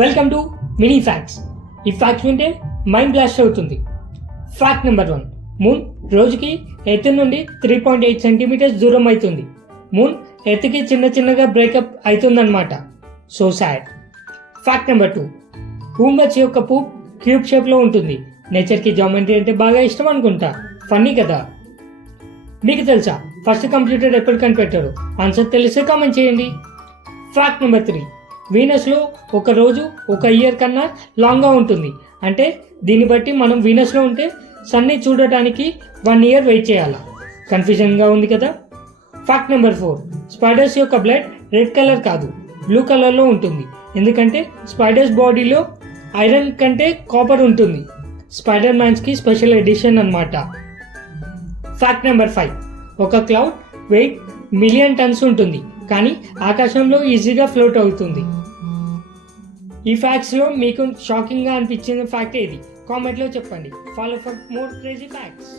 Welcome to mini facts. ఈ facts వింటే mind blast అవుతుంది. Fact number 1. మూన్ రోజుకి ఎర్త్ నుండి 3.8 సెంటీమీటర్స్ దూరం అవుతుంది. మూన్ ఎర్త్కి చిన్నగా బ్రేకప్ అవుతుందన్నమాట. So sad. Fact number 2. హూంబచ్ యొక్క పూప్ క్యూబ్ షేప్లో ఉంటుంది. నేచర్కి జామెట్రీ అంటే బాగా ఇష్టం అనుకుంటా. ఫన్నీ కదా. మీకు తెలుసా ఫస్ట్ కంప్యూటర్ ఎప్పుడు కనిపెట్టారు? ఆన్సర్ తెలిస్తే కామెంట్ చేయండి. Fact number 3. వీనస్లో ఒక రోజు ఒక ఇయర్ కన్నా లాంగ్గా ఉంటుంది. అంటే దీన్ని బట్టి మనం వీనస్లో ఉంటే సన్ని చూడటానికి 1 ఇయర్ వెయిట్ చేయాలా? కన్ఫ్యూజన్గా ఉంది కదా. Fact number 4. స్పైడర్స్ యొక్క బ్లడ్ రెడ్ కలర్ కాదు, బ్లూ కలర్లో ఉంటుంది. ఎందుకంటే స్పైడర్స్ బాడీలో ఐరన్ కంటే కాపర్ ఉంటుంది. స్పైడర్ మ్యాన్స్కి స్పెషల్ ఎడిషన్ అన్నమాట. Fact number 5. ఒక క్లౌడ్ వెయిట్ 1,000,000 టన్స్ ఉంటుంది, కానీ ఆకాశంలో ఈజీగా ఫ్లోట్ అవుతుంది. ఈ ఫ్యాక్ట్స్లో మీకు షాకింగ్గా అనిపించిన ఫ్యాక్ట్ ఏది? కామెంట్లో చెప్పండి. Follow for more crazy facts.